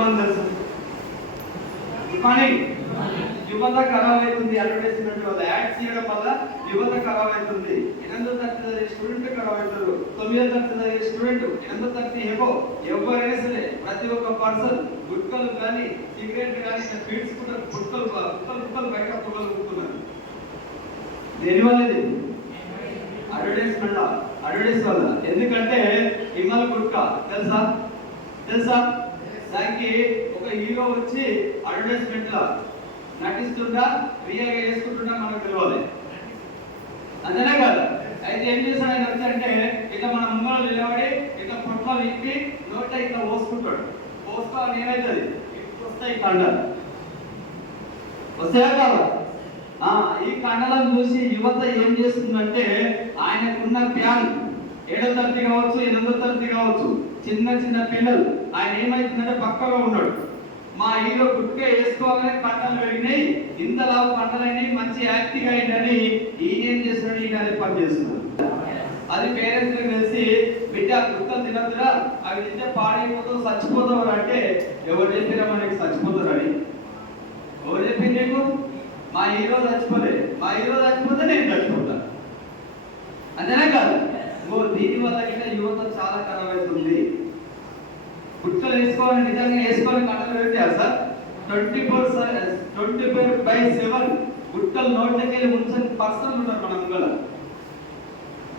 ఎంతమంది తెలుసు? కానీ యువత ఖరాబ్ అవుతుంది. అడ్వర్టైజ్మెంట్ వల్ల, యాడ్స్ చేయడం వల్ల యువత ఖరాబ్ అవుతుంది. 8వ తరగతి స్టూడెంట్ ఖరాబ్ అవుతారు. 9వ తరగతి స్టూడెంట్, 8వ తరగతి ఏమో ఎవరైనా సరే ప్రతి ఒక్క పర్సన్ గుట్కలు కానీ సిగరెట్ కానీ పీడ్చుకుంటారు. గుట్టలు బయట పొగలుగుతున్నారు. దేనివల్ల ఇది? అడ్వర్టైజ్ వల్ల. ఎందుకంటే ఇమ్మల గుట్కా తెలుసా? దానికి ఒక హీరో వచ్చి అడ్వర్టైజ్మెంట్ లా నటిస్తుందా రియల్ గా చేసుకుంటుందా మనకు తెలియాలి. అంతేనా కదా? అయితే ఏం చేశాడు ఆయన వచ్చంటే ఇట్లా మన ముంగలు నిలబడి ఇట్లా పొట్టలు ఇప్పి నోట ఇట్లా పోసుకుంటాడు. పోసుకోవాలి ఏమైతుంది? వస్తాయి కండలు. వస్తాయా కాదా? ఈ కండలను చూసి యువత ఏం చేస్తుందంటే ఆయనకున్న ప్యాన్ 7వ తరగతి కావచ్చు, 8వ తరగతి కావచ్చు, చిన్న పిల్లలు ఆయన ఏమైతుందంటే పక్కగా ఉన్నాడు. మా హీరో గుట్కే వేసుకోవాలని కండలు పెరిగినాయి, ఇంతలా కండలైనాయి, మంచి యాక్టివ్ అయిందని ఈయన ఏం చేస్తున్నాడు? ఈయన అదే పని చేస్తున్నాడు. అది పేరెంట్స్ తెలిసి బిడ్డ గుట్టలు తినద్దురా, అవి తింటే పాడైపోతావు, చచ్చిపోతావు అంటే ఎవరు చెప్పినా మనకి చచ్చిపోతారని? ఎవరు చెప్పింది నీకు? మా హీరో చచ్చిపోలే, మా హీరో చచ్చిపోతే నేను చచ్చిపోతాను. అంతేనా కాదు? దీనివల్ల యువత చాలా ఖరాబ్ అవుతుంది. గుట్టలు వేసుకోవాలని నిజంగా వేసుకోవాలని కండలు పెట్టారు సార్. 24/7 గుట్టలు నోట్లకి వెళ్ళి ఉంచని పర్సన్ ఉన్నారు మన ముంగల.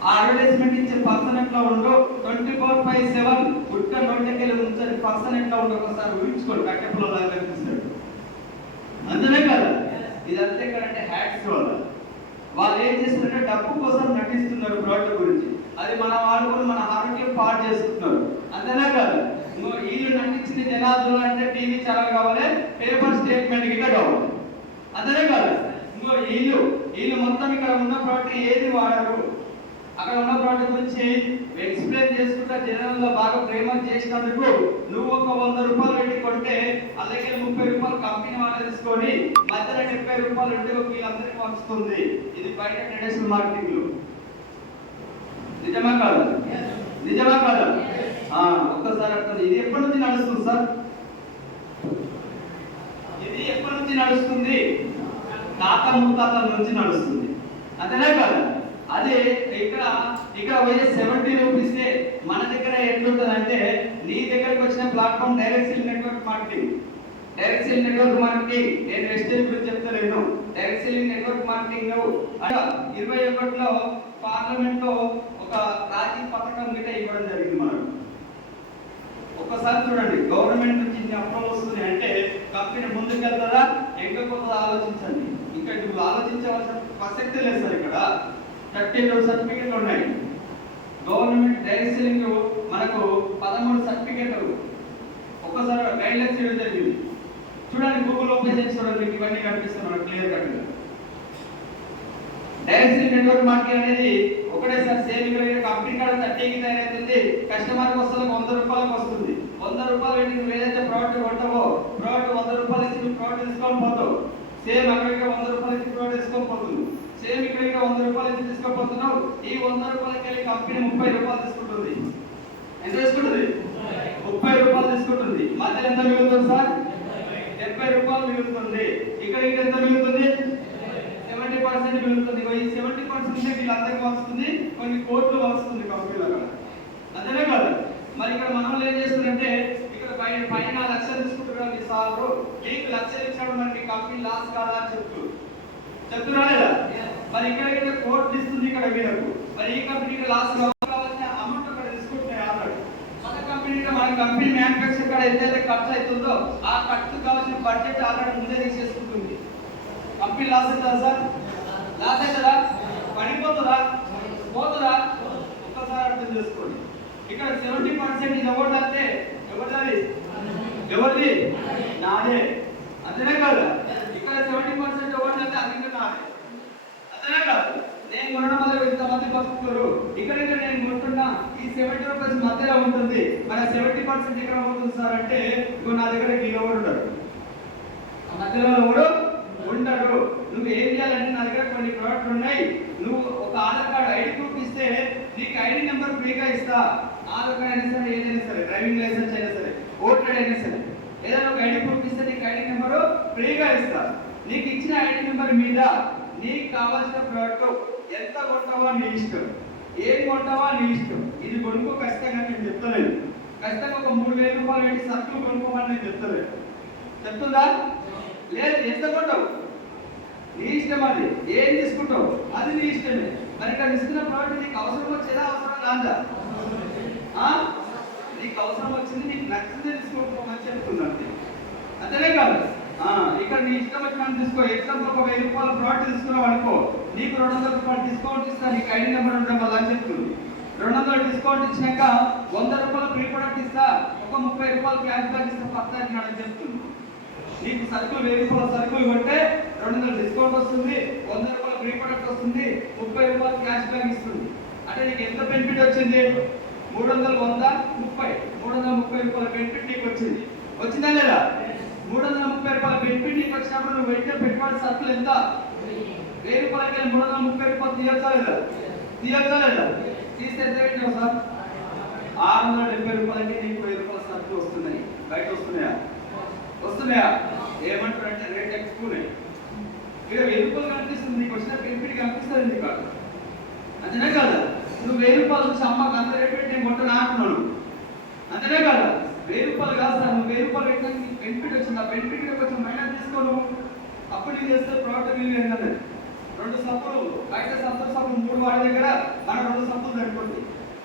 ఆ అడ్వర్టైజ్మెంట్ ఇచ్చే పర్సన్ ఎట్లా ఉండో 24/7 గుట్ట నోట్లకి వెళ్ళి ఉంచని పర్సన్ ఎట్లా ఉండో ఒకసారి ఊహించుకోండి. కట్టెప్పులో లాగా కనిపిస్తాడు. అంతేనే కదా? ఇదంతా ఎక్కడంటే హ్యాక్స్ వల్ల. వాళ్ళు ఏం చేస్తున్నారంటే డబ్బు కోసం నటిస్తున్నారు ప్రోడక్ట్ గురించి. అది మన వాడుకొని మన ఆరోగ్యం పాడు చేసుకుంటున్నారు. అంతేనా కాదు? వీళ్ళు నటించిన జనాలు అంటే టీవీ ఛానల్ కావాలి, పేపర్ స్టేట్మెంట్ గిట్ట కావాలి. అంతేనా కాదు? వీళ్ళు మొత్తం ఇక్కడ ఉన్న ప్రోడక్ట్ ఏది వాడరు, అక్కడ ఉన్న ప్రోడక్ట్ గురించి ఎక్స్ప్లెయిన్ చేసుకుంటా జనాల్లో బాగా ప్రేమ చేసినందుకు నువ్వు ఒక 100 రూపాయలు పెట్టి కొంటే అలాగే 30 రూపాయలు కంపెనీ వాళ్ళు తీసుకొని మధ్యలో 70 రూపాయలు ఉంటే వీళ్ళందరికీ వస్తుంది. ఇది బయట ట్రెడిషనల్ మార్కెటింగ్ లో. నిజమా కాదా? ఒక్కసారి అర్థం. ఇది ఎప్పటి నుంచి నడుస్తుంది సార్? ఇది ఎప్పటి నుంచి నడుస్తుంది? తాత ముత్తాతల నుంచి నడుస్తుంది. అంతేనా కాదా? అదే ఇక్కడ పోయే 70 రూపీస్ మన దగ్గర ఎట్లుంటుంది అంటే నీ దగ్గరకు వచ్చిన platform direct sale network marketing. నేను ఎస్టేట్ గురించి చెప్తలేను. డైరెక్ట్ సేలింగ్ నెట్వర్క్ మార్కెటింగ్ 21లో పార్లమెంట్ లో ఒక రాజీ పథకం గిట్ట ఇవ్వడం జరిగింది. మనం ఒక్కసారి చూడండి, గవర్నమెంట్ నుంచి ఇన్ని అప్రూవల్ వస్తుంది అంటే కంపెనీ ముందుకు వెళ్తారా ఎంకపోతుందా ఆలోచించండి. ఇంకా ఇప్పుడు ఆలోచించవలసిన ప్రసక్తే లేదు సార్. ఇక్కడ 32 సర్టిఫికెట్లు ఉన్నాయి. గవర్నమెంట్ డైరెక్ట్ సేలింగ్ మనకు 13 సర్టిఫికెట్లు. ఒక్కసారి గైడ్ లైన్స్ ఇవ్వడం జరిగింది. చూడండి, గూగుల్ ఓపెన్ చేసి చూడండి, మీకు ఇవన్నీ కనిపిస్తాయి మనకు క్లియర్ కట్ గా. డైరెక్ట్ సేలింగ్ నెట్వర్క్ మార్కెటింగ్ అనేది ఒకటేసారి సేల్ కంపెనీ కాడ 30కి తయారైతుంది, కస్టమర్కి వస్తుంది 100 రూపాయలకు వస్తుంది. 100 రూపాయలు పెట్టి నువ్వు ఏదైతే ప్రోడక్ట్ కొంటావో ప్రోడక్ట్ 100 రూపాయలు ఇచ్చి నువ్వు ప్రోడక్ట్ తీసుకొని పోతావు. సేమ్ అక్కడికి 100 రూపాయలు ఇచ్చి ప్రోడక్ట్ తీసుకొని పోతుంది. సేమ్ ఇక్కడికి 100 రూపాయలు ఇచ్చి తీసుకోపోతున్నావు. ఈ 100 రూపాయలకి వెళ్ళి కంపెనీ 30 రూపాయలు తీసుకుంటుంది. ఎంత తీసుకుంటుంది? 30 రూపాయలు తీసుకుంటుంది. మధ్యలో ఎంత మిగులుతుంది సార్? 70 రూపాయలు మిగులుతుంది. ఇక్కడ ఎంత మిగులుతుంది? 70% మిగులుతుంది. ఈ 70% వీళ్ళందరికీ వస్తుంది, కొన్ని కోట్లు వస్తుంది కంపెనీలో. అంతేనే కాదు? మరి ఇక్కడ మనం ఏం చేస్తుందంటే ఇక్కడ పైన లక్షలు తీసుకుంటున్నారు సార్లు, మీకు లక్షలు ఇచ్చాడు, మరి మీ కంపెనీ లాస్ కాదా అని చెప్తున్నా లేదా? మరి ఇక్కడ కోట్లు ఇస్తుంది ఇక్కడ వీళ్ళకు. మరి ఈ కంపెనీకి లాస్ కావాల్సిన అమౌంట్ అక్కడ తీసుకుంటున్నాయి ఆల్రెడీ. మన కంపెనీ మ్యానుఫ్యాక్చర్ కాడ ఎంతైతే ఖర్చు అవుతుందో ఆ ఖర్చు కావాల్సిన బడ్జెట్ ఆల్రెడీ ముందే తీసేసుకుంటుంది. కంపెనీ లాస్ అవుతుందా సార్? లాస్ అవుతుందా? పడిపోతుందా? పోతుందా? ఒక్కసారి అర్థం చేసుకోండి. ఇక్కడ 70% ఇది ఎవరిదంటే ఎవరిది? నాదే. అంతేనే కాదు? ఇక్కడ 70% ఎవరిదంటే అది నాదే. అంతేనే కాదు? నేను కొనడం వల్ల ఇంతమంది బతుకుతారు. ఇక్కడ నేను కొంటున్నా ఈ 70 రూపీస్ మధ్యలో ఉంటుంది. మరి 70% ఎక్కడ ఉంటుంది సార్ అంటే ఇప్పుడు నా దగ్గర కిలోవాడు ఉండడు, మధ్యలో కూడా ఉండడు. నువ్వు ఏం చేయాలంటే నా దగ్గర కొన్ని ప్రోడక్ట్లు ఉన్నాయి, నువ్వు ఒక ఆధార్ కార్డు ఐడి ప్రూఫ్ ఇస్తే నీకు ఐడి నెంబర్ ఫ్రీగా ఇస్తా. ఆధార్ కార్డు అయినా సరే, ఏదైనా సరే, డ్రైవింగ్ లైసెన్స్ అయినా సరే, ఓటర్ అయినా సరే, ఏదైనా నెంబరు ఫ్రీగా ఇస్తా. నీకు ఇచ్చిన ఐడి నెంబర్ మీద నీకు కావాల్సిన ప్రోడక్ట్ ఎంత కొంటావో నీ ఇష్టం, ఏం కొంటావో నీ ఇష్టం. ఇది కొనుక్కో ఖచ్చితంగా నేను చెప్తలేదు. ఖచ్చితంగా ఒక 3000 రూపాయలు పెట్టి సరుకులు కొనుక్కోమని నేను చెప్తలేదు. చెప్తుందా? లేదు. ఎంత కొంటావు నీ ఇష్టం, అది ఏం తీసుకుంటావు అది నీ ఇష్టమే. మరి ఇక్కడ ఇస్తున్న ప్రోడక్ట్ నీకు అవసరం వచ్చేదా అవసరం కాదా? నీకు అవసరం వచ్చింది, నీకు నచ్చిందే తీసుకోమని చెప్తున్నాను. అంతేనే కాదు. ఇక్కడ నీ ఇష్టం వచ్చిన తీసుకో. ఎగ్జాంపుల్ ఒక 1000 రూపాయల ప్రోడక్ట్ తీసుకున్నావు అనుకో, నీకు 200 రూపాయలు డిస్కౌంట్ ఇస్తా. నీకు ఐడి నెంబర్ ఉండడం వల్ల అని చెప్తుంది. 200 డిస్కౌంట్ ఇచ్చినాక 100 రూపాయల ఫ్రీ ప్రోడక్ట్ ఇస్తా, ఒక 30 రూపాయలు క్యాష్ బ్యాక్ ఇస్తా పత్తాకి అని చెప్తుంది. నీకు సరుకులు 1000 రూపాయల సరుకులు కొంటే 200 డిస్కౌంట్ వస్తుంది, 100 రూపాయల ఫ్రీ ప్రోడక్ట్ వస్తుంది, 30 రూపాయలు క్యాష్ బ్యాక్ ఇస్తుంది. అంటే నీకు ఎంత బెనిఫిట్ వచ్చింది? 300 100 30 330 రూపాయల బెనిఫిట్ నీకు వచ్చింది. వచ్చిందా లేదా? 330 రూపాయల బెనిఫిట్ నీకు వచ్చినప్పుడు నువ్వు వెంటనే పెట్టుబడి సరుకులు ఎంత? 1000 రూపాయలకి 330 రూపాయలు తీయొచ్చా లేదా? తీయొచ్చా లేదా? తీస్తే ఎంత పెట్టావు సార్? 670 రూపాయలకి నీకు 1000 రూపాయల సరుకులు వస్తున్నాయి. బయట వస్తున్నాయా? వస్తున్నాయా? ఏమంటారంటే రేట్ ఎక్కువనే. ఇక్కడ 1000 రూపాయలు కనిపిస్తుంది, నీకు వచ్చిన బెనిఫిట్ కనిపిస్తుంది నీకు. అంతేనే కదా? నువ్వు 1000 రూపాయలు వచ్చి అమ్మకి అంత రేట్ పెట్టి నేను కొంటనా అంటున్నాను. అంతేనే కదా? 1000 రూపాయలు కాదు సార్, నువ్వు 1000 రూపాయలు పెట్టినా నీకు బెనిఫిట్ వచ్చింది. ఆ బెనిఫిట్ కొంచెం మైనస్ తీసుకోను. అప్పుడు నీకు చేస్తే ప్రోడక్ట్ విలువ ఏంటంటే 2 సబ్బులు బయట సబ్బులు 3 వాడి దగ్గర మన 2 సబ్బులు సరిపోతుంది.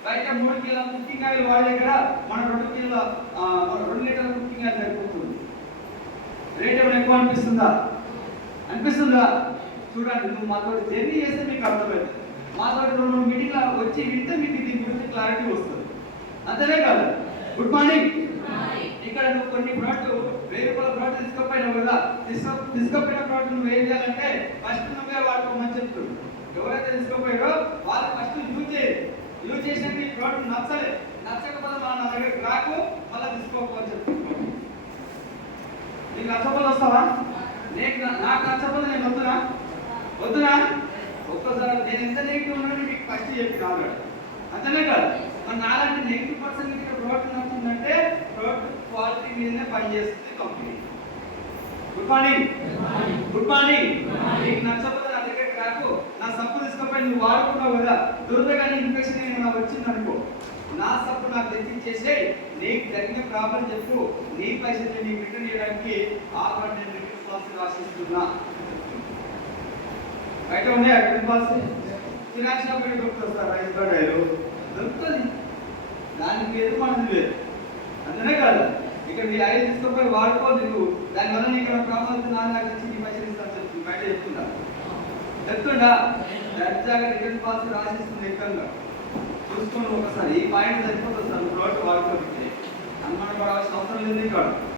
బయట 3 కిలోల కుకింగ్ ఆయిల్ వాడి దగ్గర మన 2 లీటర్ల కుకింగ్ ఆయిల్ సరిపోతుంది. రేట్ ఏమైనా ఎక్కువ అనిపిస్తుందా? అనిపిస్తుందా? చూడండి, నువ్వు మాతో జర్నీ చేస్తే మీకు అర్థమవుతుంది. మాతో 2 మీటింగ్లో వచ్చి వింటే మీకు దీని గురించి క్లారిటీ వస్తుంది. అంతేనే కాదు. Good morning. ఇక్కడ నువ్వు కొన్ని ప్రోడక్ట్ 1000 రూపాయల ప్రోడక్ట్ తీసుకోపోయినావు కదా, తీసుకోపోయిన ప్రోడక్ట్ నువ్వు ఏం చేయాలంటే ఫస్ట్ నువ్వే వాడుకోమని చెప్తుంది. ఎవరైతే తీసుకోపోయారో వాళ్ళు ఫస్ట్ యూజ్ చేయాలి. యూజ్ చేసినాక ఈ ప్రోడక్ట్ నచ్చకపోతే మన నా దగ్గర రాకు, మళ్ళీ తీసుకోకపోని చెప్తున్నాను. నీకు నచ్చకపోతే వస్తావా? నాకు నచ్చకపోతే నేను వద్దునా? ఒక్కసారి నేను ఎంత నెగిటివ్ ఉన్నానో మీకు ఫస్ట్ చెప్పి రాదు. అంతేనే కాదు. మన నాలాంటి -% ఇక్కడ ప్రోడక్ట్ నచ్చిందంటే ప్రోడక్ట్ క్వాలిటీ మీదనే పనిచేస్తుంది company. Good morning. Good morning. నీకు నచ్చకపోతే నా దగ్గరికి రాకు, నా సబ్బు తీసుకపోయి నువ్వు వాడుకున్నావు కదా, దురదగానే ఇన్ఫెక్షన్ ఏమైనా వచ్చింది అనుకో, నా సబ్బు నాకు తెచ్చిచ్చేసి నీకు జరిగిన ప్రాబ్లం చెప్పు, నీ పైసలు నీకు రిటర్న్ చేయడానికి ఆల్రెడీ నేను రిటర్న్ పాలసీ రాసిస్తున్నా. బయట ఉన్నాయా రిటర్న్ పాలసీ? ఫినాన్స్ కంపెనీ దొరుకుతుంది సార్, రైస్ బడాయిలు దొరుకుతుంది. దానికి ఎదురు మనది లేదు. అంతనే కాదు. ఇక్కడ నీ ఐదు తీసుకుపోయి వాడుకో, నీకు దానివల్ల నీకు ప్రాబ్లం అవుతుంది, నాకు తెచ్చి నీ పైసలు ఇస్తాను చెప్తుంది. బయట చెప్తుందా? దర్జాగా రిటర్న్ పాలసీ రాసిస్తుంది. ఎక్కువగా చూసుకోండి ఒకసారి. ఈ పాయింట్ సరిపోతుంది సార్, ప్రోడక్ట్ వాడుకోవచ్చు. అనుమానం పడాల్సిన అవసరం లేదు ఇక్కడ.